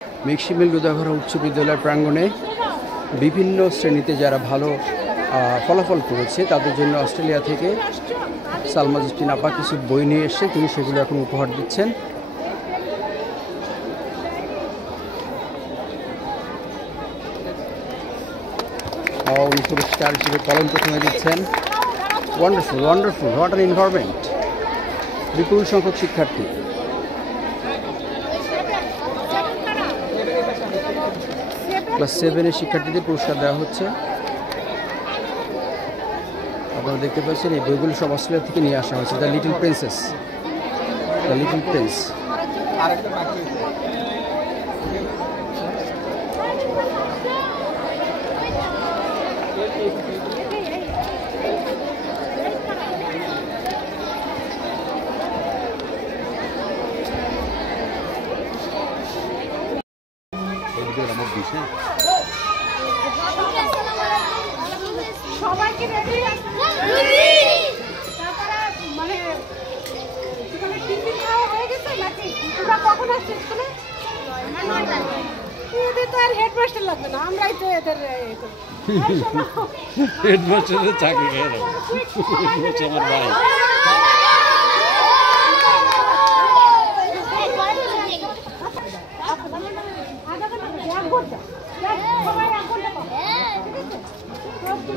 মেক্সিমেল গোদাঘরা উচ্চ বিদ্যালয় প্রাঙ্গণে বিভিন্ন শ্রেণীতে যারা ভালো ফলাফল করেছে তাদের জন্য অস্ট্রেলিয়া থেকে সালমা জুস্টিন আপা কিছু বই নিয়ে এসে তিনি সেগুলো এখন উপহার দিচ্ছেন। উনি পুরস্কার হিসেবে কলম প্রথমে দিচ্ছেন। Wonderful wonderful, what an environment. বিপুল সংখ্যক শিক্ষার্থী। ক্লাস 7-এর শিক্ষার্থীদের পুরস্কার দেওয়া হচ্ছে। আপনারা দেখতে পাচ্ছেন এই বইগুলো সব অস্ট্রেলিয়া থেকে নিয়ে আসা হয়েছে। The little princess, the little Prince. সবাইকে মানে টিফিন খাওয়া হয়ে গেছে নাকি? তোমরা কখন আসছো স্কুলে? এদের তো আর হেডমাস্টার লাগবে না, আমরাই তো এদের হেডমাস্টারের চাকরি খেয়ে নেব। আমার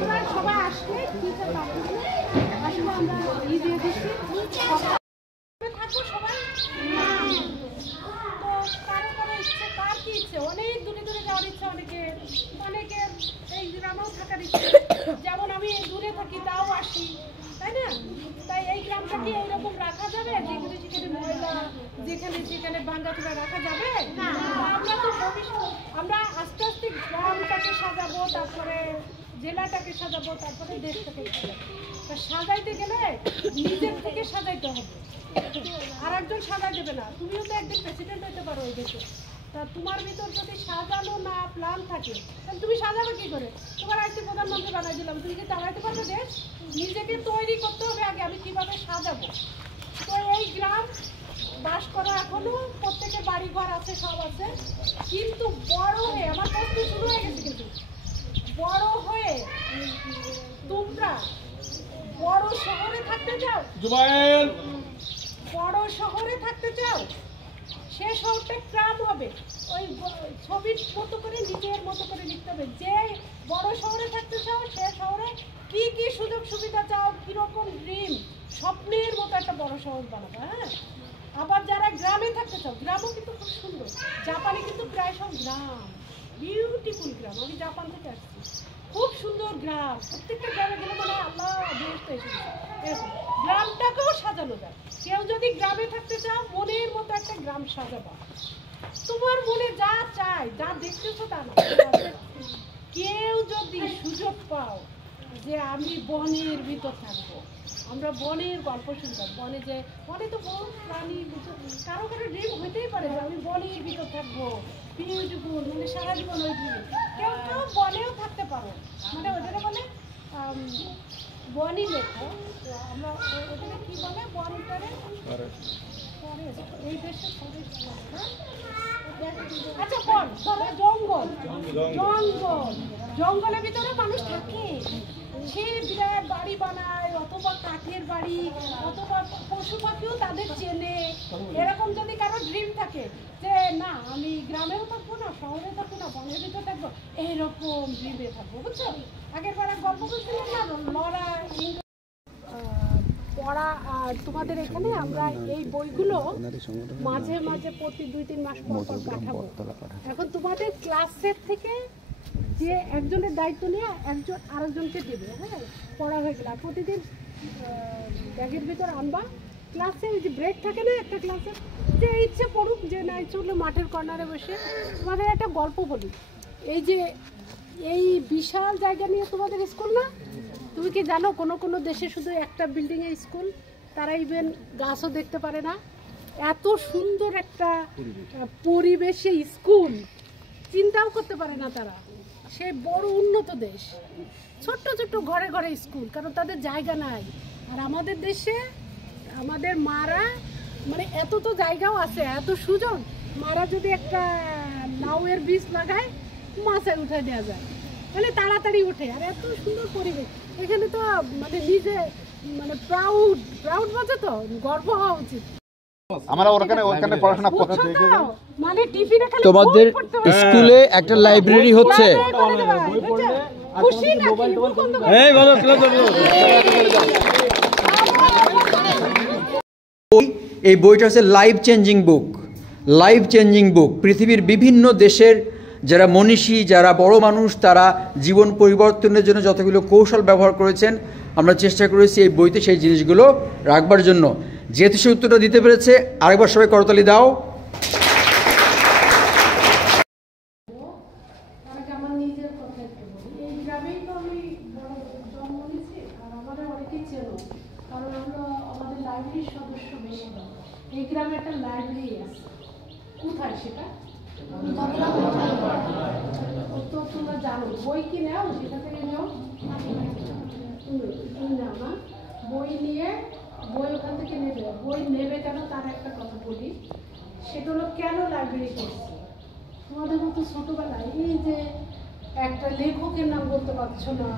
ভাই সবাই আসলে আমরা ই দিয়ে দিচ্ছি থাকবো সবাই। তো কারো কারো ইচ্ছে, কার কি ইচ্ছে, অনেক দূরে দূরে যাওয়ার ইচ্ছে অনেকের, অনেকের এই গ্রামেও থাকার ইচ্ছে। যেমন আমি দূরে থাকি তাও আসি, তাই না? তাই এই গ্রামটাকে এইরকম রাখা যাবে যেখানে যেখানে ময়লা, যেখানে যেখানে ভাঙ্গাচোরা রাখা যাবে? আমরা তো ভবিষ্যৎ, আমরা আস্তে আস্তে গ্রামটাকে সাজাবো, তারপরে জেলাটাকে সাজাবো, তারপরে দেশটাকে সাজাবো। তা সাজাইতে গেলে নিজের থেকে সাজাইতে হবে, আর একজন সাজাই দেবে না। তুমিও তো একদিন প্রেসিডেন্ট হইতে পারো এই দেশে। তা তোমার ভিতর যদি সাজানো না প্ল্যান থাকে তাহলে তুমি সাজাবে কি করে? তোমার আজকে প্রধানমন্ত্রী বানাই দিলাম, তুমি কি চালাইতে পারবে দেশ? নিজেকে তৈরি করতে হবে আগে, আমি কিভাবে সাজাবো। তো এই গ্রাম বাস করা এখনো প্রত্যেকের বাড়ি ঘর আছে, সব আছে, কিন্তু বড় হয়ে আমার প্রশ্ন শুরু হয়ে গেছে। কিন্তু বড় হয়ে তোমরা বড় শহরে থাকতে চাও? বড় শহরে থাকতে চাও? সে শহরটা গ্রাম হবে, ওই ছবির মতো করে নিজের মতো করে লিখতে হবে। যে বড় শহরে থাকতে চাও সে শহরে কি কি সুযোগ সুবিধা চাও, কিরকম ড্রিম, স্বপ্নের মতো একটা বড় শহর বানাবো। হ্যাঁ, আবার যারা গ্রামে থাকতে চাও, গ্রামও কিন্তু খুব সুন্দর। জাপানে কিন্তু প্রায় সব গ্রাম, বিউটিফুল গ্রাম। আমি জাপান থেকে আসছি, খুব সুন্দর গ্রাম। প্রত্যেকটা গ্রামে গেলে মানে আল্লাহ বেহেশতে এসেছে এরকম। গ্রামটাকেও সাজানো যায়। কেউ যদি গ্রামে থাকতে চাও, মনের মতো একটা গ্রাম সাজাবা। তোমার মনে যা চাই, যা দেখতেছো তা না। কেউ যদি সুযোগ পাও যে আমি বনের ভিতর থাকবো, আমরা বনের গল্প শুনতাম। বনে যে বনে তো বহু প্রাণী, কারো কারো ড্রিম হইতেই পারে যে আমি বনের ভিতর থাকবো, বিউটিফুল, মানে সারা জীবন ওই ড্রিম। কেউ কেউ বনেও থাকতে পারো, মানে ওদের বলে বনই লেখো। আমরা ওদের কি বলে বনটারে এই দেশে আচ্ছা বন, ধরো জঙ্গল, জঙ্গল, জঙ্গলের ভিতরে মানুষ থাকে, সে বিরাট বাড়ি বানায়, অথবা কাঠের বাড়ি, অথবা পশু পাখিও তাদের চেনে। এরকম যদি কারো ড্রিম থাকে যে না আমি গ্রামেও থাকবো না, শহরে থাকবো না, বনের ভিতরে থাকবো, এইরকম ড্রিমে থাকবো, বুঝছো? আগের বার এক গল্প করছিলাম না, লড়া পড়া। আর তোমাদের এখানে আমরা এই বইগুলো মাঝে মাঝে প্রতি 2-3 মাস পর পর পাঠাবো। এখন তোমাদের ক্লাসের থেকে যে একজনের দায়িত্ব নিয়ে একজন আরেকজনকে দেবে। হ্যাঁ, পড়া হয়ে গেলে প্রতিদিন ব্যাগের ভিতর আনবা। ক্লাসে ওই যে ব্রেক থাকে না একটা ক্লাসে, যে ইচ্ছে পড়ুক, যে না ইচ্ছে হলো মাঠের কর্নারে বসে। তোমাদের একটা গল্প বলি। এই যে এই বিশাল জায়গা নিয়ে তোমাদের স্কুল না, তুমি কি জানো কোনো কোনো দেশে শুধু একটা বিল্ডিংয়ে স্কুল, তারা ইভেন গাছও দেখতে পারে না। এত সুন্দর একটা পরিবেশে স্কুল চিন্তাও করতে পারে না তারা। সে বড় উন্নত দেশ, ছোট্ট ছোট্ট ঘরে ঘরে স্কুল, কারণ তাদের জায়গা নাই। আর আমাদের দেশে আমাদের মারা মানে এত তো জায়গাও আছে, এত সুযোগ, মারা যদি একটা লাউয়ের বীজ লাগায় মাছের উঠে দেওয়া যায়, মানে তাড়াতাড়ি ওঠে। আর এত সুন্দর পরিবেশ এখানে, তো মানে নিজে মানে প্রাউড বাজে, তো গর্ব হওয়া উচিত। আমরা ওখানে পড়াশোনা করতে মানে টিফিনে খালি তোমাদের স্কুলে একটা লাইব্রেরি হচ্ছে। খুশি নাকি? এই বইটা হচ্ছে লাইফ চেঞ্জিং বুক। পৃথিবীর বিভিন্ন দেশের যারা মনীষী, যারা বড় মানুষ, তারা জীবন পরিবর্তনের জন্য যতগুলো কৌশল ব্যবহার করেছেন, আমরা চেষ্টা করেছি এই বইতে সেই জিনিসগুলো রাখবার জন্য। যেহেতু সে উত্তরটা দিতে পেরেছে, আরেকবার সবাই করতালি দাও। আমার নিজের কথা একটু বলি। এই গ্রামেই তো আমি জন্ম নিয়েছি, আর আমাদের অনেকেই চেনো, কারণ আমরা আমাদের লাইব্রেরির সদস্য বেশি। এই গ্রামে একটা লাইব্রেরি আছে। কোথায় সেটা? তো তোমরা জানো, বই কি নাও সেটা থেকে নাও না, বই নিয়ে বই ওখান থেকে নেবে। বই নেবে কেন তার একটা কথা বলি, সেটা হলো কেন লাইব্রেরি করছে। তোমাদের মতো ছোটবেলায় এই যে একটা লেখকের নাম বলতে পারছো না,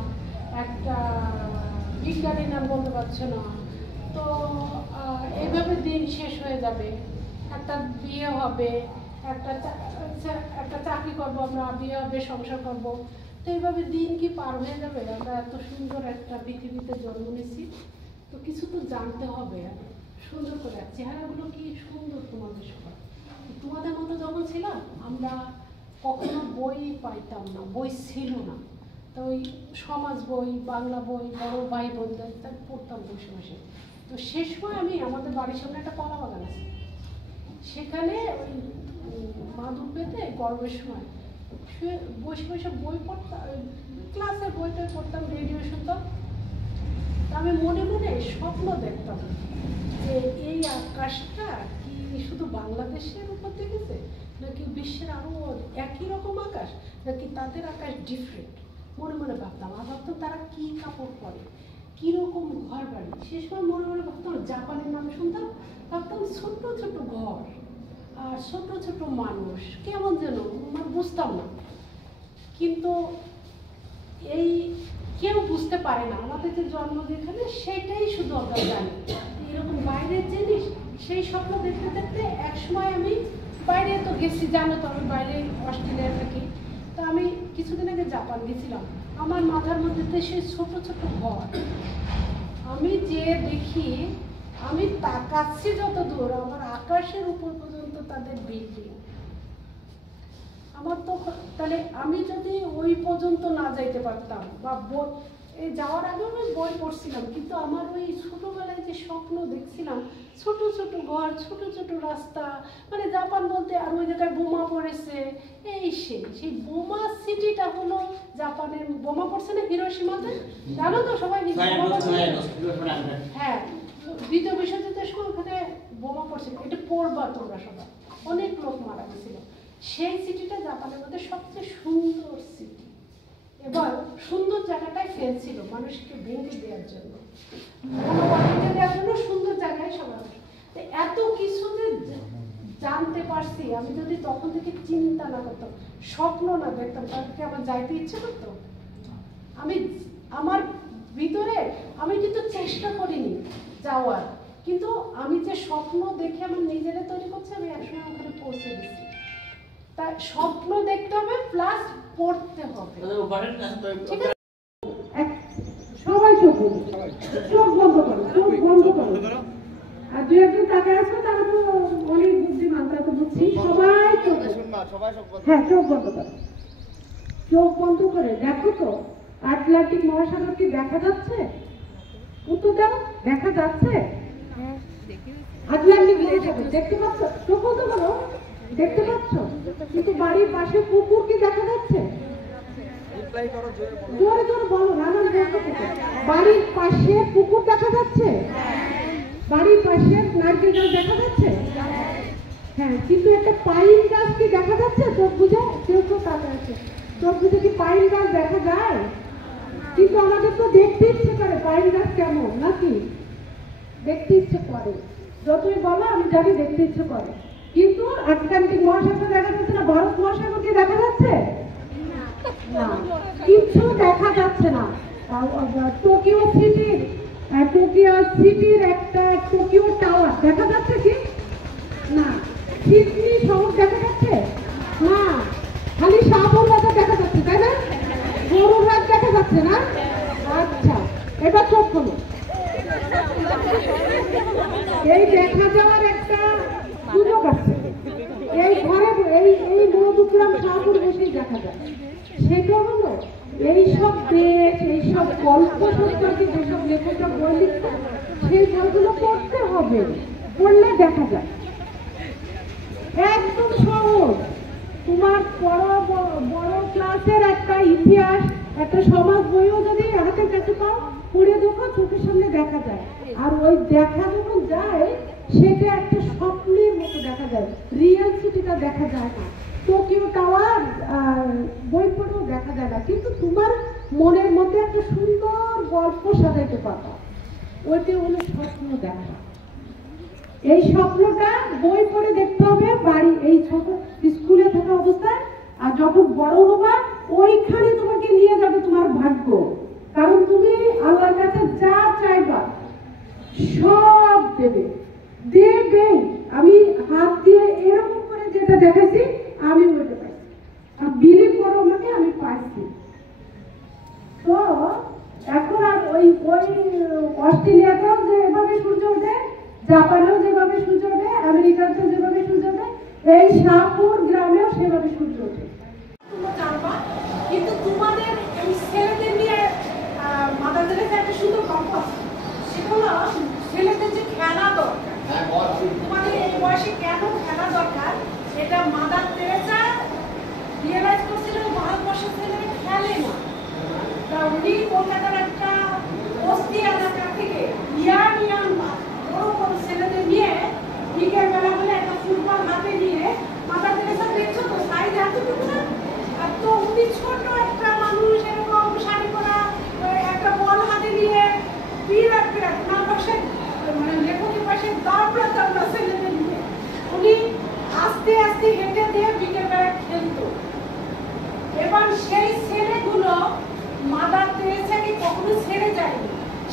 একটা বিজ্ঞানীর নাম বলতে পারছো না, তো এইভাবে দিন শেষ হয়ে যাবে। একটা বিয়ে হবে, একটা চাকরি করবো আমরা, বিয়ে হবে, সংসার করবো, তো এইভাবে দিন কি পার হয়ে যাবে? আমরা এত সুন্দর একটা পৃথিবীতে জন্ম নিয়েছি, তো কিছু তো জানতে হবে। সুন্দর করে চেহারাগুলো কি সুন্দর তোমাদের সবার। তোমাদের মতো যখন ছিলাম আমরা কখনো বই পাইতাম না, বই ছিল না, তো ওই সমাজ বই, বাংলা বই, বড় ভাই বোনদের তাই পড়তাম বসে বসে। তো শেষ সময় আমি, আমাদের বাড়ির সামনে একটা কলা বাগান আছে, সেখানে ওই মাদুর পেতে গরমের সময় বসে বসে বই পড়তাম, ক্লাসের বইটা পড়তাম, রেডিও শুনতাম। আমি মনে মনে স্বপ্ন দেখতাম যে এই আকাশটা কি শুধু বাংলাদেশের উপর দেখেছে, নাকি বিশ্বের আরো একই রকম আকাশ, নাকি তাদের আকাশ ডিফারেন্ট। মনে মনে ভাবতাম। আর ভাবতাম তারা কি কাপড় পরে, কিরকম ঘর বাড়ি। সে সময় মনে মনে ভাবতাম, জাপানের নাম শুনতাম, ভাবতাম ছোট্ট ছোট ঘর আর ছোট ছোট মানুষ, কেমন যেন মানে বুঝতাম না। কিন্তু এই কেউ বুঝতে পারে না, আমাদের যে জন্ম যেখানে সেটাই শুধু আমরা জানি। এরকম বাইরের জিনিস, সেই স্বপ্ন দেখতে দেখতে একসময় আমি বাইরে তো গেছি, জানো তো আমি বাইরে অস্ট্রেলিয়া থাকি, তো আমি কিছুদিন আগে জাপান গেছিলাম। আমার মাথার মধ্যে সেই ছোট ছোট ঘর, আমি যে দেখি, আমি তাকাচ্ছি যত দূর, আমার আকাশের উপর পর্যন্ত তাদের বিল্ডিং। আমার তো তাহলে আমি যদি ওই পর্যন্ত না যাইতে পারতাম, বা এই যাওয়ার আগেও আমি বই পড়ছিলাম, কিন্তু আমার ওই ছোটবেলায় যে স্বপ্ন দেখছিলাম, ছোট ছোট ঘর, ছোট ছোট রাস্তা, মানে জাপান বলতে, আর ওই জায়গায় বোমা পড়েছে, এই সেই বোমা সিটিটা হলো জাপানের। বোমা পড়ছে না হিরোশিমাতে, জানো তো সবাই? হ্যাঁ, দ্বিতীয় বিশ্বযুদ্ধের সময় ওখানে বোমা পড়ছিল। এটা পড়বা তোমরা সবাই, অনেক লোক মারা গেছিল। সেই সিটিটা জাপানের মধ্যে সবচেয়ে সুন্দর সিটি। এবার সুন্দর জায়গাটাই ফেলছিল মানুষকে ভেঙে দেওয়ার জন্য, সুন্দর জায়গায় সবাই। এত কিছু যে জানতে পারছি, আমি যদি তখন থেকে চিন্তা না করতাম, স্বপ্ন না দেখতাম, তাদেরকে আমার যাইতে ইচ্ছে করতো। আমি আমার ভিতরে আমি কিন্তু চেষ্টা করিনি যাওয়ার, কিন্তু আমি যে স্বপ্ন দেখে আমার নিজেরা তৈরি করছি, আমি একসময় ওখানে পৌঁছে দিচ্ছি। তা স্বপ্ন দেখতে হবে প্লাস পড়তে হবে, ঠিক আছে? সবাই চোখ বন্ধ করো, চোখ বন্ধ করো। আর দু একজন তাকায় আসবে, তারা তো অনেক বুদ্ধিমান, তারা তো বুঝছি। সবাই চোখ, হ্যাঁ চোখ বন্ধ করো। চোখ বন্ধ করে দেখো তো আটলান্টিক মহাসাগর কি দেখা যাচ্ছে? উত্তর দাও, দেখা যাচ্ছে? আটলান্টিক মহাসাগর দেখতে পাচ্ছ? চোখ বন্ধ করো, দেখতে পাচ্ছ? কিন্তু বাড়ির পাশে পুকুর কি দেখা যাচ্ছে? জোরে জোরে বলো, বাড়ির পাশে পুকুর দেখা যাচ্ছে? বাড়ির পাশে নারকেল গাছ দেখা যাচ্ছে? হ্যাঁ, কিন্তু একটা পাইন গাছ কি দেখা যাচ্ছে? চোখ বুঝে কেউ কেউ তাকে আছে, চোখ বুঝে কি পাইন গাছ দেখা যায়? কিন্তু আমাদের তো দেখতে ইচ্ছে করে পাইন গাছ কেমন, নাকি? দেখতে ইচ্ছে করে, যতই বলো আমি জানি দেখতে ইচ্ছে করে। কিন্তু আটলান্টিক মহাসাগর দেখা যাচ্ছে না, ভারত মহাসাগর যাচ্ছে না। টোকিও সিটির একটা টোকিও টাওয়ার দেখা যাচ্ছে কি না? সিডনি শহর দেখা যাচ্ছে না, খালি শাহপুর বাজার দেখা যাচ্ছে, তাই না? গরুরহাট দেখা যাচ্ছে না? আচ্ছা, এবার চোখ খোলো। এই দেখা যাওয়ার একটা সুযোগ আছে, এই ঘরে এই মধুগ্রাম শাহপুর বসেই দেখা যায়। সেটা হলো এইসব দেশ, এইসব গল্প সম্পর্কে যেসব লেখকরা বই লিখছে সেই বইগুলো পড়তে হবে, পড়লে দেখা যায়। একদম সহজ, তোমার বড় ক্লাসের একটা ইতিহাস, একটা সমাজ বইও যদি হাতের কাছে পাও, পড়ে দেখো, চোখের সামনে দেখা যায়। আর ওই দেখা যখন যায় সেটা একটা স্বপ্নের মতো দেখা যায়, রিয়েল সিটিটা দেখা যায় না। টোকিও টাওয়ার বই পড়েও দেখা যায় না, কিন্তু তোমার মনের মধ্যে একটা সুন্দর গল্প সাজাইতে পারবা, ওইটা হলো স্বপ্ন দেখা। এই স্বপ্নটা বই পড়ে দেখতে হবে বাড়ি, এই ছোট স্কুলে থাকা অবস্থায়। আর যখন বড় হবা ওইখানে তোমাকে নিয়ে যাবে তোমার ভাগ্য, কারণ তুমি আল্লাহর কাছে যা চাইবা সব দেবেই। আমি হাত দিয়ে এরকম করে যেটা দেখাচ্ছি আমি ওইটা পাইছি, আর বিলিভ করো আমাকে, আমি পাইছি। তো এখন আর ওই অস্ট্রেলিয়াতেও যে এভাবে সূর্য ওঠে, জাপানেও যেভাবে সূর্য ওঠে, আমেরিকাতেও যেভাবে সূর্য ওঠে, এই শাহপুর গ্রামেও সেভাবে সূর্য ওঠে। তোমরা জানবা, কিন্তু তোমাদের এই ছেলেদের নিয়ে মাদারদের একটা সুন্দর গল্প আছে, সেটা হলো ছেলেদের যে খেলা দরকার, তোমাদের এই বয়সে কেন খেলা দরকার, এটা মাদার তেরেসা রিয়েলাইজ করছিল ভারতবর্ষের ছেলেরা খেলে না। তা উনি কলকাতার একটা বস্তি এলাকা থেকে ইয়াং বড় বড় ছেলেদের নিয়ে বিকেল বেলা হলে একটা ফুটবল হাতে নিয়ে, মাদার তেরেসা দেখছো তো সাইজ এতটুকু না, আর তো উনি ছোট একটা মানুষ, এরকম শাড়ি পরা, একটা বল হাতে নিয়ে বিরাট ওনার পাশে, মানে লেখকের পাশে দাঁড়া ছেলেদের নিয়ে উনি আস্তে আস্তে হেঁটে দিয়ে বিকেল বেলা খেলতো। এবার সেই ছেলেগুলো মাদার তেরেসাকে কখনো ছেড়ে যায়নি,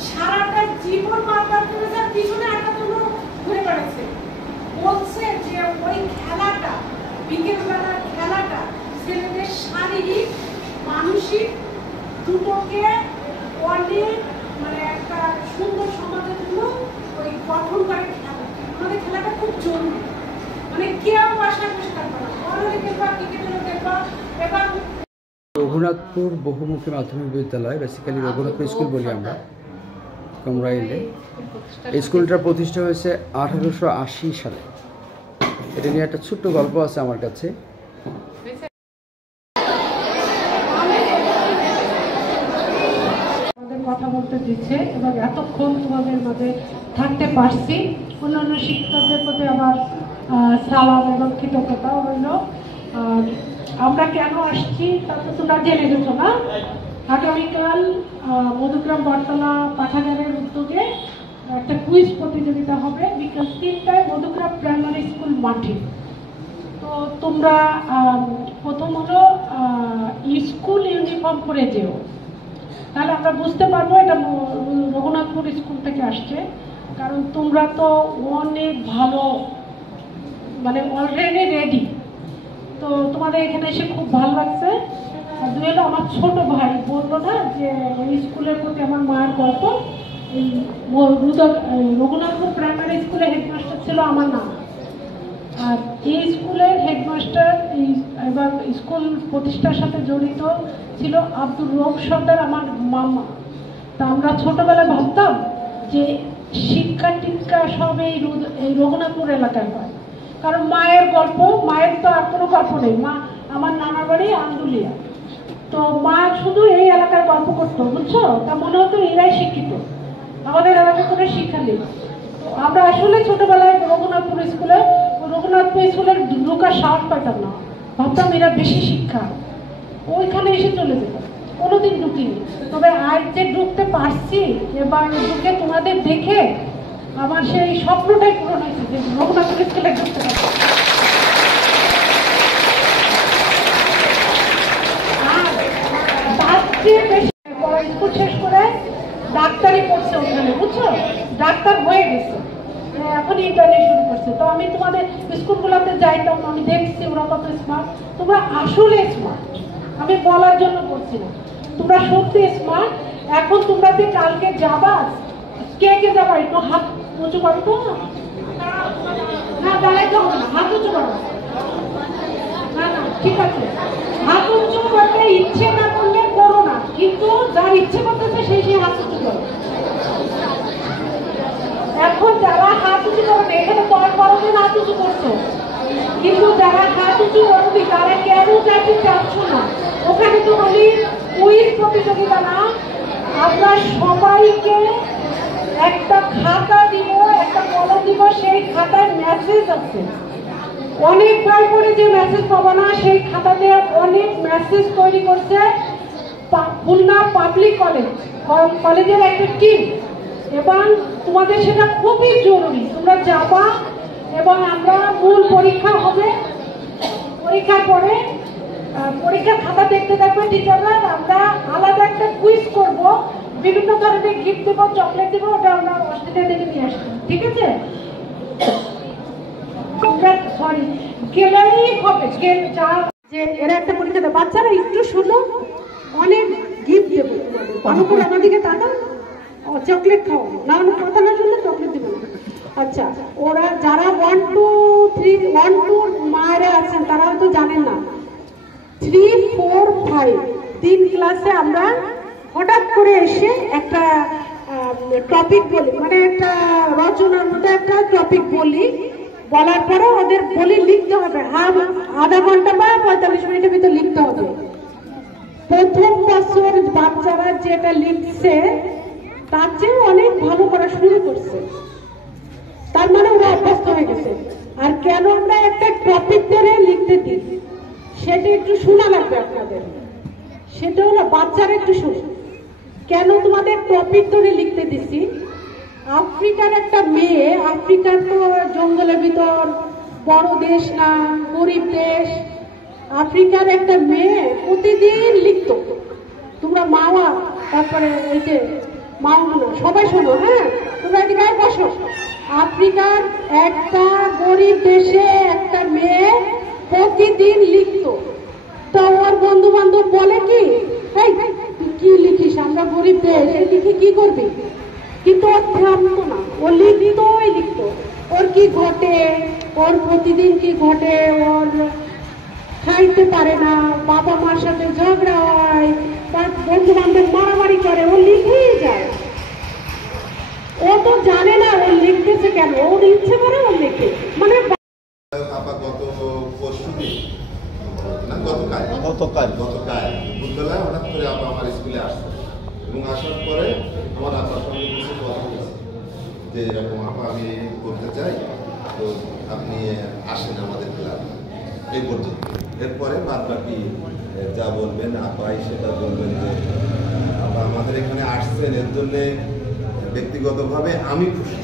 সারাটা জীবন মাদার তেরেসার পিছনে একটা জন্য ঘুরে বেড়াচ্ছে। বলছে যে ওই খেলাটা, বিকেল বেলার খেলাটা ছেলেদের শারীরিক মানসিক দুটোকে অনেক, মানে একটা সুন্দর সমাজের জন্য ওই গঠন করে খেলা। আমাদের খেলাটা খুব জরুরি, মানে কেউ বাসায় বসে থাকবে না, অনেক দেখবা, ক্রিকেটেরও দেখবা। এবার রঘুনাথপুর বহুমুখী মাধ্যমিক বিদ্যালয়, বেসিক্যালি রঘুনাথপুর স্কুল বলি আমরা কমরাইলে। এই স্কুলটা প্রতিষ্ঠা হয়েছে 1880 সালে। এটা নিয়ে একটা ছোট্ট গল্প আছে আমার কাছে। কথা বলতে দিচ্ছে এবং এতক্ষণ তোমাদের মাঝে থাকতে পারছি, অন্যান্য শিক্ষকদের প্রতি আমার সালাম এবং কৃতজ্ঞতা হইল। আমরা কেন আসছি তা তো তোমরা জেনে গেছো না? আগামীকাল মধুগ্রাম বটতলা পাঠাগারের উদ্যোগে একটা কুইজ প্রতিযোগিতা হবে বিকাল 3টায় মধুগ্রাম প্রাইমারি স্কুল মাঠে। তো তোমরা প্রথম হলো স্কুল ইউনিফর্ম পরে যেও, তাহলে আমরা বুঝতে পারবো এটা রঘুনাথপুর স্কুল থেকে আসছে। কারণ তোমরা তো অনেক ভালো, মানে অলরেডি রেডি, তো তোমাদের এখানে এসে খুব ভালো লাগছে। আর দুই হলো আমার ছোট ভাই বললো না যে এই স্কুলের প্রতি আমার মায়ের গল্প। এই রঘুনাথপুর প্রাইমারি স্কুলের হেডমাস্টার ছিল আমার নাম, আর এই স্কুলের হেডমাস্টার এবং স্কুল প্রতিষ্ঠার সাথে জড়িত ছিল আব্দুর রব সর্দার, আমার মামা। তা আমরা ছোটবেলায় ভাবতাম যে শিক্ষা টিক্ষা সব এই রঘুনাথপুর এলাকায় হয়, কারণ মায়ের গল্প, মায়ের তো আর কোনো গল্প নেই। মা, আমার নানার বাড়ি আন্দুলিয়া, তো মা শুধু এই এলাকার গল্প করতো, বুঝছো? তা মনে হতো এরাই শিক্ষিত, আমাদের এলাকায় কোনো শিক্ষা নেই। তো আমরা আসলে ছোটবেলায় রঘুনাথপুর স্কুলের ঢোকার সাহস পাইতাম না, ভাবতাম এরা বেশি শিক্ষা, ওইখানে এসে চলে যেত, কোনোদিন ঢুকিনি। তবে আজ যে ঢুকতে পারছি এবার ঢুকে তোমাদের দেখে আমার সেই স্বপ্নটাই পূরণ হয়েছে যে রঘুনাথপুর স্কুলে ঢুকতে পারছি। আর তার চেয়ে বেশি কত স্মার্ট, তোমরা আসলে স্মার্ট, আমি বলার জন্য বলছি না, তোমরা সত্যি স্মার্ট। এখন তোমরা যে কালকে যাবা, কে কে যাবা একটু হাত উঁচু করো তো, না দাঁড়াইতে হবে না, হাত উঁচু করো, না না ঠিক আছে, হাত উঁচু করতে ইচ্ছে না করলে করো না, কিন্তু যার ইচ্ছে করতেছে সেই হাত উঁচু করো। এখন যারা হাত উঁচু করবে, এখানে পর দিন হাত উঁচু করছো, কিন্তু যারা হাত উঁচু করবে তারা কেন চাকরি চাচ্ছ না? ওখানে তো খালি কুইজ প্রতিযোগিতা না, আমরা সবাইকে একটা খাতা দিব, একটা কলম দিব, সেই খাতায় মেসেজ আছে, অনেক বই পড়ে যে মেসেজ পাবো না, সেই খাতাতে অনেক মেসেজ তৈরি করছে খুলনা পাবলিক কলেজের একটা টিম, এবং তোমাদের সেটা খুবই জরুরি, তোমরা যাবা এবং আমরা মূল পরীক্ষা হবে, পরীক্ষার পরে পরীক্ষার খাতা দেখতে থাকবে টিচাররা, আমরা আলাদা একটা কুইজ করব, বিভিন্ন ধরনের গিফট দেবো, চকলেট দেবো, ওটা আমরা অস্ট্রেলিয়া থেকে নিয়ে আসবো, ঠিক আছে? সরি, গেলেই হবে, যে এরা একটা পরীক্ষা দেবে, বাচ্চারা একটু শুনো, অনেক গিফট দেবো তোমাদের, অনুকূল আমার দিকে তাকাও, চকলেট খাও না, কথা না শুনলে চকলেট দেবো না। আচ্ছা, ওরা যারা 1 2 3 1 2 মায়েরা আছেন তারা হয়তো জানেন না, 3 4 5 3 ক্লাসে আমরা হঠাৎ করে এসে একটা টপিক বলি, মানে একটা রচনার মধ্যে একটা টপিক বলি, বলার পরে ওদের বলি লিখতে হবে, আধা ঘন্টা বা 45 মিনিটের ভিতর লিখতে হবে। প্রথম বছর বাচ্চারা যেটা লিখছে তার চেয়ে অনেক ভালো করা শুরু করছে, তার মানে ওরা অভ্যস্ত হয়ে গেছে। আর কেন আমরা একটা টপিক ধরে লিখতে দিই সেটা একটু শোনা লাগবে আপনাদের, সেটা হলো বাচ্চারা একটু শুনে কেন তোমাদের টপিক ধরে লিখতে দিছি। আফ্রিকার একটা মেয়ে, আফ্রিকার তো জঙ্গলের ভিতর, বড় দেশ না, গরিব দেশ, আফ্রিকার একটা মেয়ে প্রতিদিন লিখতো, তোমরা মাওয়া, তারপরে এই যে মাওগুলো সবাই শোনো, হ্যাঁ তোমরা এদিকে বসো। আফ্রিকার একটা গরিব দেশে একটা মেয়ে প্রতিদিন লিখতো, তো ওর বন্ধু বান্ধব বলে কি, তুই কি লিখিস, আমরা গরিব দেশ, লিখে কি করবি? কিন্তু ওর থামতো না, ও লিখতো, ওর কি ঘটে, ওর প্রতিদিন কি ঘটে, ওর খাইতে পারে না, বাবা মার সাথে ঝগড়া হয়, তার বন্ধু বান্ধব মারামারি করে, ও লিখেই যায়। ও তো জানে না ও লিখতেছে কেন, ওর ইচ্ছে করে ও লিখে, মানে গতকাল বিদ্যালয়ে হঠাৎ করে আপা আমার স্কুলে আসছে এবং আসার পরে আমার আপার সঙ্গে কিছু কথা বলছে যে এরকম আপা আমি করতে চাই, তো আপনি আসেন আমাদের ক্লাবে, এই পর্যন্ত। এরপরে বাদ বাকি যা বলবেন আপাই সেটা বলবেন যে আপা আমাদের এখানে আসছেন, এর জন্যে ব্যক্তিগতভাবে আমি খুশি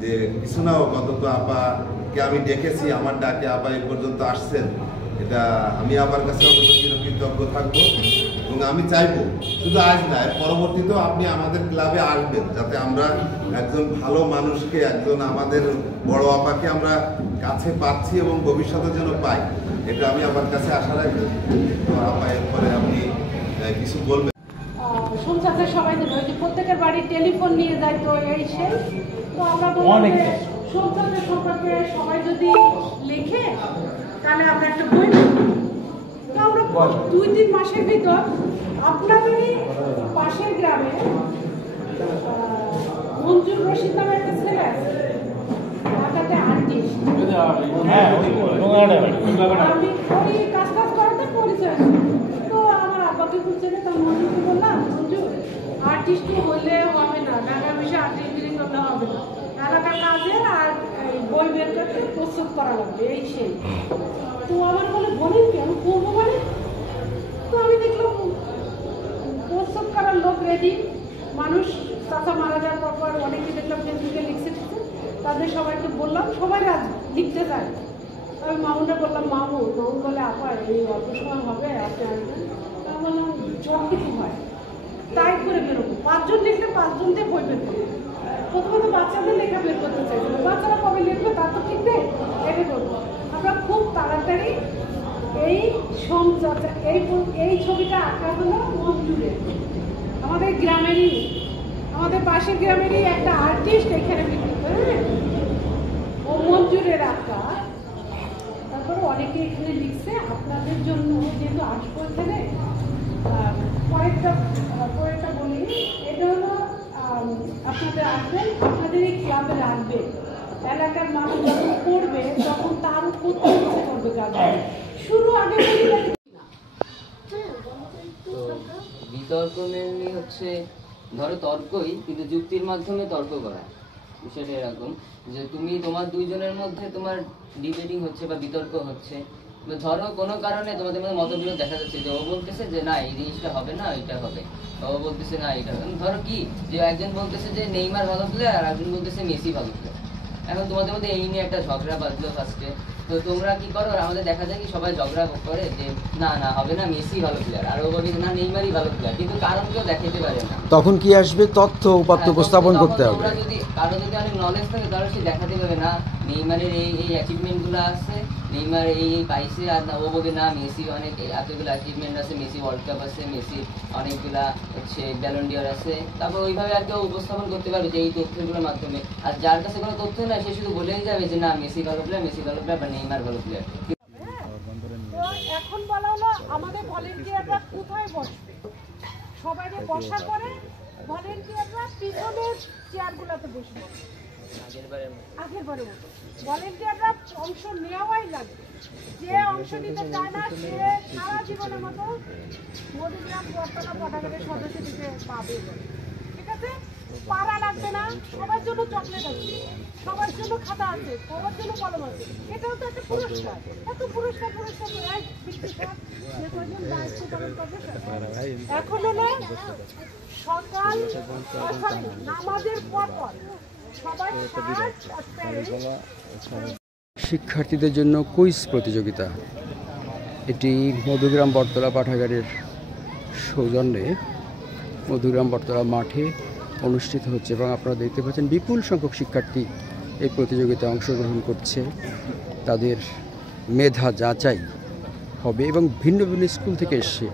যে কিছু না অন্তত আপাকে আমি ডেকেছি, আমার ডাকে আপা এই পর্যন্ত আসছেন, এটা আমি আপার কাছে অন্তত চিরকৃতজ্ঞ থাকবো। এবং আমি চাইবো শুধু আজ নয়, পরবর্তীতেও আপনি আমাদের ক্লাবে আসবেন, যাতে আমরা একজন ভালো মানুষকে, একজন আমাদের বড় আপাকে আমরা কাছে পাচ্ছি এবং ভবিষ্যতে যেন পাই, এটা আমি আমার কাছে আশা রাখবো। তো আপা এরপরে আপনি কিছু বলবেন? সংসারে সবাই জানে, ওই যে প্রত্যেকের বাড়ি টেলিফোন নিয়ে যায়, তো এই সেই, তো আমরা সংসারের সম্পর্কে সবাই যদি লিখে তাহলে আমরা একটা বই লিখব। তো আমরা 2-3 মাসের ভিতর আপনাদেরই পাশের গ্রামে মঞ্জুর রশিদ নামে একটা ছেলে আছে, ঢাকাতে আর্টিস্ট, আমি ওই কাজ করাতে পরিচয় আছে। তো আমার আব্বাকে খুঁজছে, তার মঞ্জুরকে বললাম, মঞ্জুর আর্টিস্ট হলে হবে না, ঢাকা বিষয়ে আর্টিস্টগিরি করলে হবে না, এলাকার কাজের আর বই বের করতে প্রস্তুত করা লাগবে, এই সেই। তো আমার বলেন কি আমি করবো মানে, তো আমি দেখলাম প্রস্তুত করার লোক রেডি, মানুষ চাচা মারা যাওয়ার পর অনেকে দেখলাম ফেসবুকে লিখছে, তাদের সবাইকে বললাম, সবাই লিখতে চায়। আমি মামুনটা বললাম, মামুন বলে আপা এই অল্প সময় হবে, আপনি আসবেন। আমি বললাম সব কিছু হয়, তাই করে বেরোবো, 5 জন লিখলে 5 জন দিয়ে বই বের করবো। প্রথমত বাচ্চাদের লেখা বের করতে চাইছিল, বাচ্চারা কবে লিখবে তার তো ঠিক নেই, এটা করবো। আমরা খুব তাড়াতাড়ি এই এই ছবিটা আঁকা হলো মঞ্জুরের, আমাদের গ্রামেরই, আমাদের পাশের গ্রামেরই একটা আর্টিস্ট এখানে বিক্রি করে, ও মঞ্জুরের আঁকা। তারপরে অনেকে এখানে লিখছে আপনাদের জন্য, যেহেতু আসবো এখানে, পরেরটা বলি, এটা হলো আপনাদের আসবেন, আপনাদের এই ক্লাবে রাখবে, এলাকার মানুষ যখন করবে তখন তারও করতে ইচ্ছে করবে গ্রামে। শুরু আগে বিতর্ক মেনলি হচ্ছে ধরো তর্কই, কিন্তু যুক্তির মাধ্যমে তর্ক করা। বিষয়টা এরকম যে তুমি তোমার দুইজনের মধ্যে তোমার ডিবেটিং হচ্ছে বা বিতর্ক হচ্ছে, ধরো কোনো কারণে তোমাদের মধ্যে মতবিরোধ দেখা যাচ্ছে, যে ও বলতেছে যে না এই জিনিসটা হবে না, এটা হবে, ও বলতেছে না এটা, ধরো কি যে একজন বলতেছে যে নেইমার ভালো প্লেয়ার আর একজন বলতেছে মেসি ভালো প্লেয়ার। এখন তোমাদের মধ্যে এই নিয়ে একটা ঝগড়া বাঁধলো ফার্স্টে, তো তোমরা কি করো, আমাদের দেখা যায় কি সবাই ঝগড়া করে যে না না হবে না, মেসি ভালো প্লেয়ার, আর ও বলবে না নেইমারই ভালো প্লেয়ার, কিন্তু কারণ কেউ দেখাতে পারে না। তখন কি আসবে? তথ্য উপাত্ত উপস্থাপন করতে হবে। তোমরা যদি কারো যদি অনেক নলেজ থাকে তাহলে সে দেখাতে পারবে না নেইমারের এই এই অ্যাচিভমেন্টগুলো আছে, নেইমার এই এই পাইছে, আর ও বলবে না মেসি অনেক এতগুলো অ্যাচিভমেন্ট আছে, মেসি ওয়ার্ল্ড কাপ আছে, মেসি অনেকগুলা হচ্ছে ব্যালন ডিওর আছে। তারপর ওইভাবে আর কেউ উপস্থাপন করতে পারবে যে এই তথ্যগুলোর মাধ্যমে। আর যার কাছে কোনো তথ্য নাই সে শুধু বলেই যাবে যে না মেসি ভালো প্লেয়ার, মেসি ভালো প্লেয়ার বা নেইমার ভালো প্লেয়ার। এখন বলা হলো আমাদের ভলেন্টিয়াররা কোথায় বসবে, সবাইকে বসার পরে ভলেন্টিয়াররা পিছনের চেয়ারগুলোতে বসবে আগেরবারের মতো। ভলেন্টিয়াররা অংশ নেওয়াই লাগবে, যে অংশ নিতে চায় না সে সারা জীবনের মতো মধুগ্রাম বর্তনা পটাগের সদস্য দিতে পাবে, ঠিক আছে? পাড়া লাগবে না, সবার জন্য চকলেট আছে, সবার জন্য খাতা আছে, সবার জন্য কলম আছে, এটাও তো একটা পুরস্কার। এত পুরস্কার এখন হলো সকাল নামাজের পর সবাই শিক্ষার্থীদের জন্য কুইজ প্রতিযোগিতা, এটি মধুগ্রাম বটতলা পাঠাগারের সৌজন্যে মধুগ্রাম বটতলা মাঠে অনুষ্ঠিত হচ্ছে, এবং আপনারা দেখতে পাচ্ছেন বিপুল সংখ্যক শিক্ষার্থী এই প্রতিযোগিতায় অংশগ্রহণ করছে। তাদের মেধা যাচাই হবে, এবং ভিন্ন ভিন্ন স্কুল থেকে এসছে,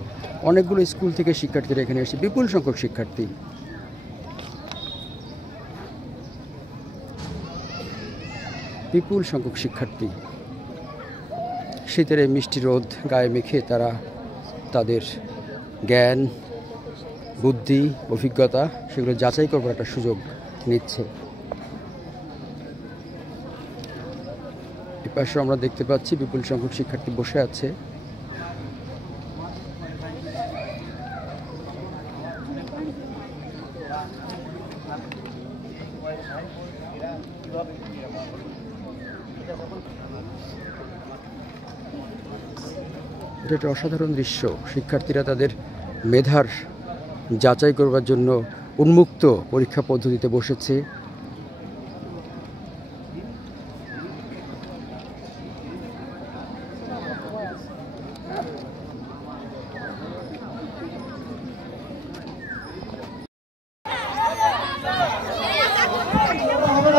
অনেকগুলো স্কুল থেকে শিক্ষার্থীরা এখানে এসেছে, বিপুল সংখ্যক শিক্ষার্থী। বিপুল সংখ্যক শিক্ষার্থী শীতের মিষ্টি রোদ গায়ে মেখে তারা তাদের জ্ঞান, বুদ্ধি, অভিজ্ঞতা সেগুলো যাচাই করবার একটা সুযোগ নিচ্ছে। এপাশে আমরা দেখতে পাচ্ছি বিপুল সংখ্যক শিক্ষার্থী বসে আছে। এটা একটা অসাধারণ দৃশ্য। শিক্ষার্থীরা তাদের মেধার যাচাই করবার জন্য উন্মুক্ত পরীক্ষা পদ্ধতিতে বসেছে।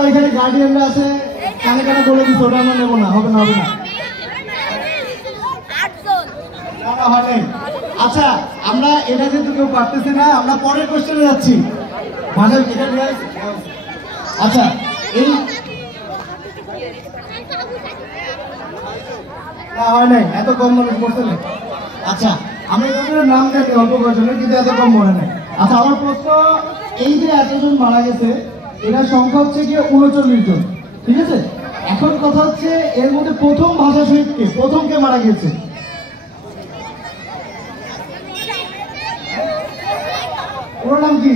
এখানে গার্ডিয়ানরা আছে, কানে কানে বলে দিচ্ছে ওটা আমরা নেবো না, হবে না হবে না। আচ্ছা, আমরা এটা যেহেতু কেউ পারতেছে না, আমরা পরের কোশ্চেনে যাচ্ছি। আচ্ছা, এই না হয় নাই, এত কম মানুষ বলতে নেই। আচ্ছা, আমি এদের নাম জানি অল্প বয়সের, কিন্তু এত কম মনে নেই। আচ্ছা, আমার প্রশ্ন, এই যে এতজন মারা গেছে এটার সংখ্যা হচ্ছে গিয়ে 39 জন, ঠিক আছে? এখন কথা হচ্ছে এর মধ্যে প্রথম ভাষা শহীদ কে, প্রথম কে মারা গেছে? ওর নাম কি?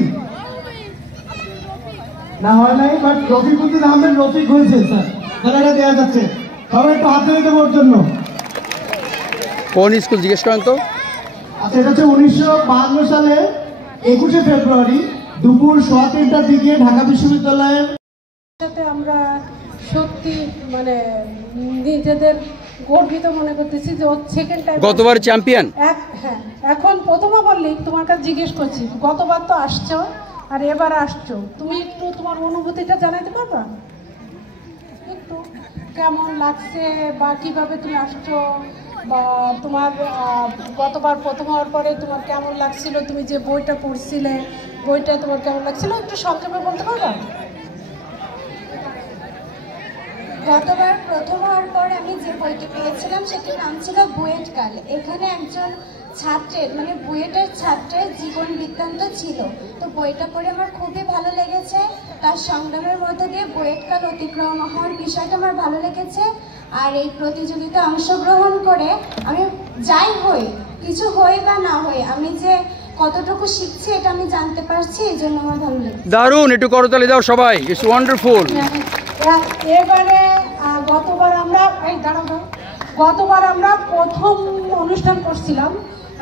না হয় নাই, বাট রফিকুদ্দিন আহমেদ রফিক হয়েছে স্যার, তাহলে এটা দেওয়া যাচ্ছে। সবাই একটু হাত ধরে দেবো ওর জন্য। কোন স্কুল জিজ্ঞেস করেন তো? আচ্ছা, এটা হচ্ছে 1952 সালে 21শে ফেব্রুয়ারি দুপুর 3:15টার দিকে ঢাকা বিশ্ববিদ্যালয়ের সাথে আমরা সত্যি মানে নিজেদের গর্বিত মনে করতেছি যে ও সেকেন্ড টাইম গতবার চ্যাম্পিয়ন। হ্যাঁ, এখন প্রথমবার লিগ তোমার কাছে জিজ্ঞেস করছি, গতবার তো আসছো আর এবার আসছো, তুমি একটু তোমার অনুভূতিটা জানাতে পারবা? একটু কেমন লাগছে বা কিভাবে তুমি আসছো, বা তোমার গতবার প্রথম হওয়ার পরে তোমার কেমন লাগছিল, তুমি যে বইটা পড়ছিলে বইটা তোমার কেমন লাগছিল, একটু সংক্ষেপে বলতে পারবা? গতবার প্রথম হওয়ার পর আমি যে বইটি পেয়েছিলাম সেটির নাম ছিল বুয়েট কাল। এখানে একজন ছাত্রের মানে বুয়েটের ছাত্রের জীবন বৃত্তান্ত ছিল। তো বইটা পড়ে আমার খুবই ভালো লেগেছে। তার সংগ্রামের মধ্য দিয়ে বুয়েট কাল অতিক্রম হওয়ার বিষয়টা আমার ভালো লেগেছে। আর এই প্রতিযোগিতায় অংশগ্রহণ করে আমি যাই হই, কিছু হই বা না হই, আমি যে কতটুকু শিখছি এটা আমি জানতে পারছি, এই জন্য আমার ভালো লেগেছে। দারুণ, একটু করতালি দাও সবাই, ইটস ওয়ান্ডারফুল। এবারে গতবার আমরা প্রথম অনুষ্ঠান করছিলাম,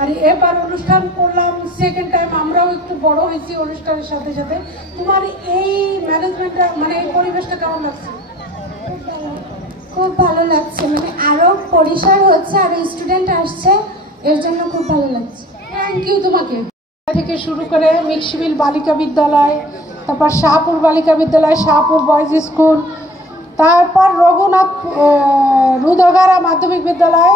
আর এবার অনুষ্ঠান করলাম সেকেন্ড টাইম। আমরাও একটু বড় হয়েছি অনুষ্ঠানের সাথে সাথে। তোমার এই ম্যানেজমেন্টটা মানে এই পরিবেশটা কেমন লাগছে? খুব ভালো লাগছে, মানে আরো পরিসর হচ্ছে, আরো স্টুডেন্ট আসছে, এর জন্য খুব ভালো লাগছে। থ্যাংক ইউ তোমাকে। থেকে শুরু করে মিক্সিবিল বালিকা বিদ্যালয়, তারপর শাহপুর বালিকা বিদ্যালয়, শাহপুর বয়েজ স্কুল, তারপর রঘুনাথ রুদগারা মাধ্যমিক বিদ্যালয়,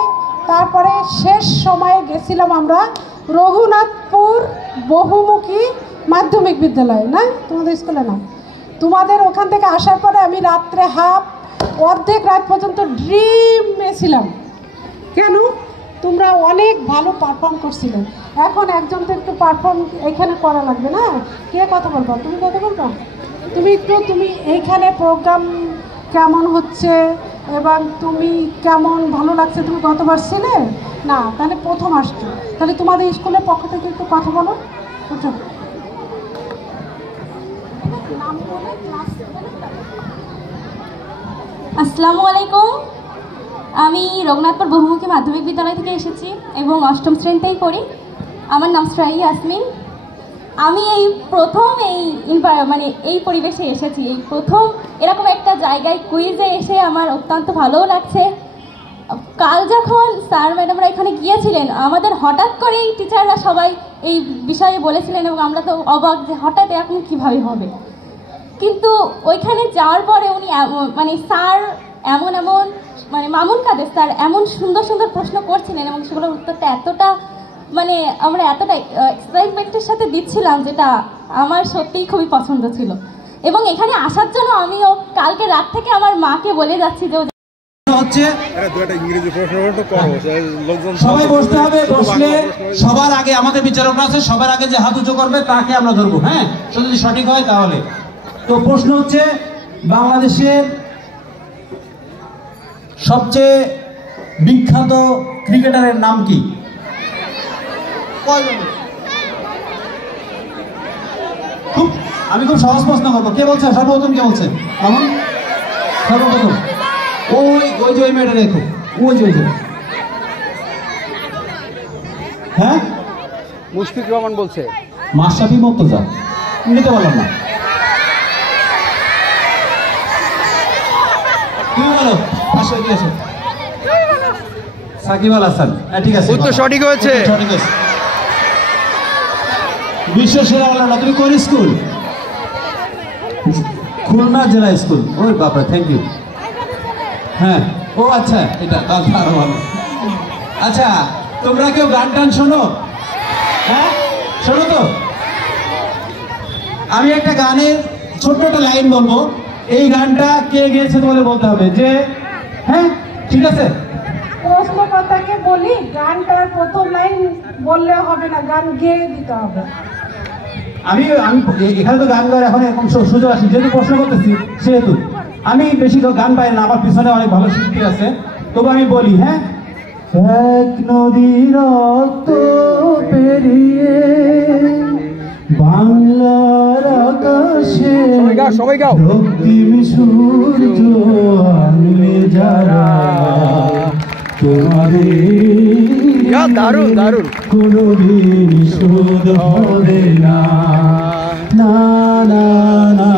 তারপরে শেষ সময়ে গেছিলাম আমরা রঘুনাথপুর বহুমুখী মাধ্যমিক বিদ্যালয়, না তোমাদের স্কুলে না? তোমাদের ওখান থেকে আসার পরে আমি রাত্রে অর্ধেক রাত পর্যন্ত ড্রিমে ছিলাম। কেন? তোমরা অনেক ভালো পারফর্ম করছিলে। এখন একজন তো একটু পারফর্ম এখানে করা লাগবে না? কে কথা বলবো? তুমি কথা বলবো? তুমি এইখানে প্রোগ্রাম কেমন হচ্ছে এবং তুমি কেমন ভালো লাগছে? তুমি গতবার ছিলে না, তাহলে প্রথম আসছো, তাহলে তোমাদের স্কুলের পক্ষ থেকে একটু কথা বলো। আসসালামু আলাইকুম, আমি রঘুনাথপুর বহুমুখী মাধ্যমিক বিদ্যালয় থেকে এসেছি এবং অষ্টম শ্রেণীতেই পড়ি। আমার নাম শ্রেয়া ইয়াসমিন। আমি এই প্রথম এই পরিবেশে এসেছি, এই প্রথম এরকম একটা জায়গায় কুইজে এসে আমার অত্যন্ত ভালোও লাগছে। কাল যখন স্যার ম্যাডামরা এখানে গিয়েছিলেন, আমাদের হঠাৎ করেই টিচাররা সবাই এই বিষয়ে বলেছিলেন এবং আমরা তো অবাক যে হঠাৎ এখন কীভাবে হবে। কিন্তু ওইখানে যাওয়ার পরে উনি স্যার এমন মামুন কাদের স্যার এমন সুন্দর সুন্দর প্রশ্ন করছিলেন এবং সেগুলোর উত্তরটা এতটা আমরা এতটা এক্সাইটমেন্টের সাথে দিচ্ছিলাম, যেটা আমার সত্যিই খুবই পছন্দ ছিল। এবং এখানে আসার জন্য আমিও কালকে রাত থেকে আমার মাকে বলে যাচ্ছি যে সবাই বসতে হবে। বসলে সবার আগে আমাদের বিচারকরা আছে, সবার আগে যে হাত উঁচু করবে তাকে আমরা ধরবো। হ্যাঁ, যদি সঠিক হয় তাহলে। তো প্রশ্ন হচ্ছে, বাংলাদেশের সবচেয়ে বিখ্যাত ক্রিকেটারের নাম কি? আমি খুব সহজ প্রশ্ন করবো। কে বলছে সর্বপ্রথম? কে বলছে? সর্বপ্রথম ওই যে ওই মেয়েটা দেখো, ওই যে হ্যাঁ, মুশফিক রহমান বলছে। মাশরাফি মুর্তজা। নিতে পারলাম না। তুমি বলো। পাশে গিয়েছে সাকিব আল হাসান। হ্যাঁ, ঠিক আছে, উত্তর সঠিক হয়েছে। সঠিক আছে। বিশ্ব সেরা হলো না। তুমি কোন স্কুল? খুলনা জেলা স্কুল। ওই বাবা, থ্যাংক ইউ। হ্যাঁ, ও আচ্ছা, এটা আরো ভালো। আচ্ছা, তোমরা কেউ গান টান শোনো? হ্যাঁ, শোনো তো। আমি একটা গানের ছোট্ট একটা লাইন বলবো, এই গানটা কে গেয়েছে তোমাদের বলতে হবে। যে হ্যাঁ, ঠিক আছে। প্রশ্নকর্তাকে বলি, গানটার প্রথম লাইন বললে হবে না, গান গেয়ে দিতে হবে। আমি এখানে তো গান গাওয়ার এখন এরকম সুযোগ আসে, যেহেতু প্রশ্ন করতেছি সেহেতু আমি বেশি গান পাই না। আমার পিছনে অনেক ভালো শিল্পী আছে, তবু আমি বলি। হ্যাঁ, এক নদীর রক্ত পেরিয়ে বাংলার আকাশে রক্তিম সূর্য আনলে যারা, তোমাদের দারুণ দারুণ। কোনদিন শোধ হবে না, না না না,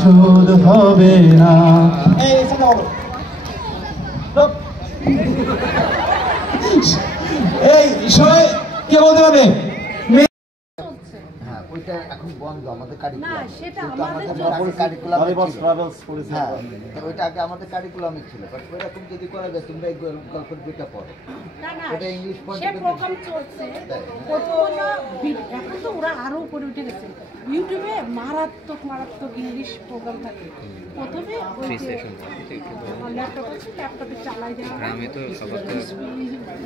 শোধ হবে না। এই সবাই কে বলতে পারবে? ওইটা এখন বন্ধ আমাদের না কারিকুলাম, সেটা কিন্তু আমাদের আমাদের কারিকুলাম ট্রাভেলস পড়েছে। হ্যাঁ, ওইটা আগে আমাদের কারিকুলামে ছিল, বাট ওইরকম যদি করা যায় তোমরা এই গল্পের বইটা পড়ো, না না ওটা ইংলিশ সে প্রোগ্রাম চলছে প্রথমটা এখন তো ওরা আরো উপরে উঠে গেছে। ইউটিউবে মারাত্মক মারাত্মক ইংলিশ প্রোগ্রাম থাকে। প্রথমে ওই যে আমার ল্যাপটপ আছে, ল্যাপটপে চালাই দেওয়া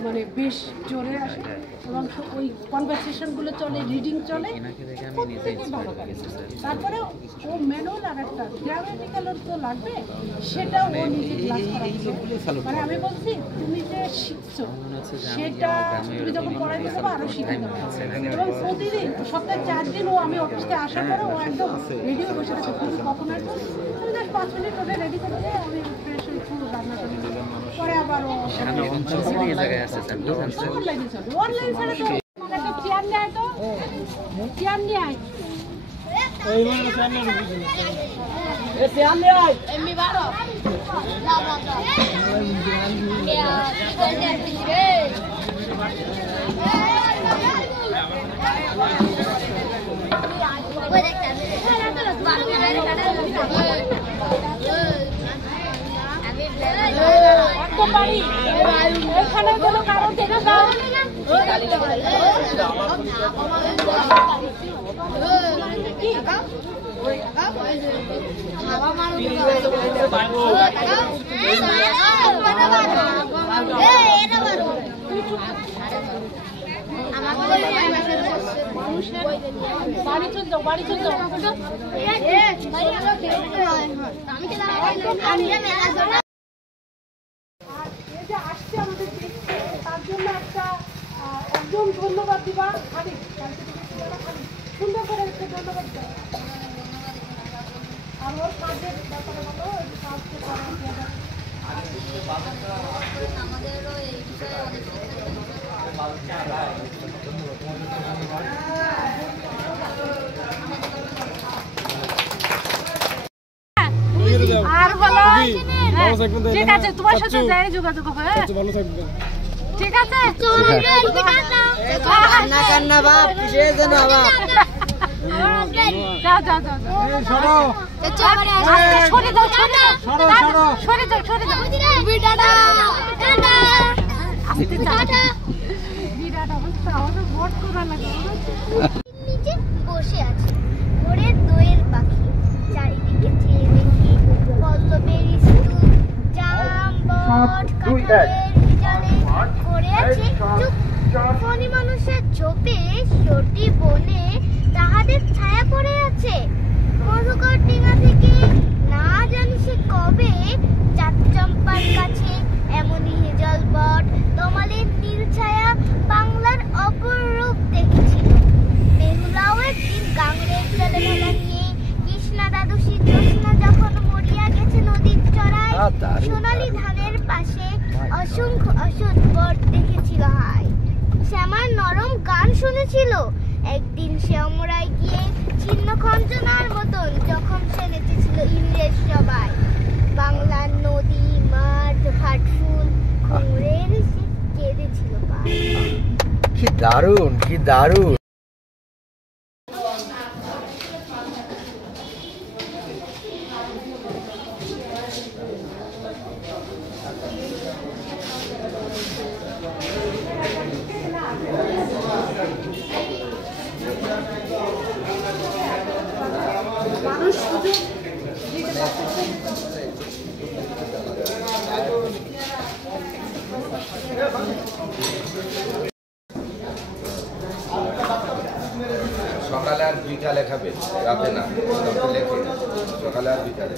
মানে বেশ জোরে আসে এবং ওই কনভারসেশনগুলো চলে, রিডিং চলে, প্রত্যেকেই ভালো করে। তারপরে ও ম্যানুয়াল আর একটা গ্রামাটিক্যাল তো লাগবে, সেটা ও নিজে ক্লাস করা। মানে আমি বলছি তুমি যে শিখছো সেটা তুমি যখন পড়াইতে যাবো আরো শিখে যাবে। এবং প্রতিদিন সপ্তাহে 4 দিন ও আমি অফিসে আসার পরে ও একদম রেডি হয়ে বসে থাকে, তুমি কখন আসবো, আমি জাস্ট 5 মিনিট ওটা রেডি করে দিয়ে আমি ফ্রেশ হয়ে একটু রান্না করি, পরে আবার ও অনলাইনে চলে। অনলাইন ছাড়া তো একটা চেয়ার নেয়, তো চেয়ার নিয়ে আয় একদম বাড়ি এখানে কোনো কারণ থেকে দাও বাড়ি চল যাও, বাড়ি চল যাও। আসছে আমাদের দেখতে, তার জন্য একদম ধন্যবাদ দিবা। খালি সুন্দর করে একটা ধন্যবাদ দাও। আর ওর কাজের ব্যাপারে বলো, কাজকে আমাদেরও এই বিষয়ে অনেক আর বলো ঠিক আছে, তোমার সাথে যাই যোগাযোগ হবে। ঠিক আছে, কান্না বাপ কিসের জন্য বাবা যাও যাও যাও সরে যাও, সরে যাও, সরে যাও। বসে আছে ভোরের দোয়েল পাখি, চারিদিকে চেয়ে দেখি পল্লবের স্তূপ, জাম বট কাঁঠালের ভিজালে পড়ে আছে চুপ। ফণি মানুষের ঝোপে সর্দি বনে তাহাদের ছায়া পড়ে আছে। মধুকর ডিঙা থেকে না জানি সে কবে চাঁদচম্পার কাছে এমনই হেজল বট তমালের নীল ছায়া বাংলার অপরূপ দেখেছিল। বেহুলাও একদিন গাংড়ের জলে ভেলা নিয়ে কৃষ্ণা দাদুষী জ্যোৎস্না যখন মরিয়া গেছে নদীর চড়ায়, সোনালী ধানের পাশে অসংখ্য অসৎ বট দেখেছিল। হায় শ্যামার নরম গান শুনেছিল। একদিন শ্যামরায় গিয়ে ছিন্ন খঞ্জনার মতন যখন সে নেচেছিল ইংরেজ সবাই। বাংলার নদী মাঠ ঘাটফুল ঘুমরের সে কেঁদেছিল পায়। কি দারুণ, কি দারুণ। মানুষ সুযোগ দিতে পারছে। সকালে আর বিকালে খাবে, রাতে না, সকালে আর বিকালে।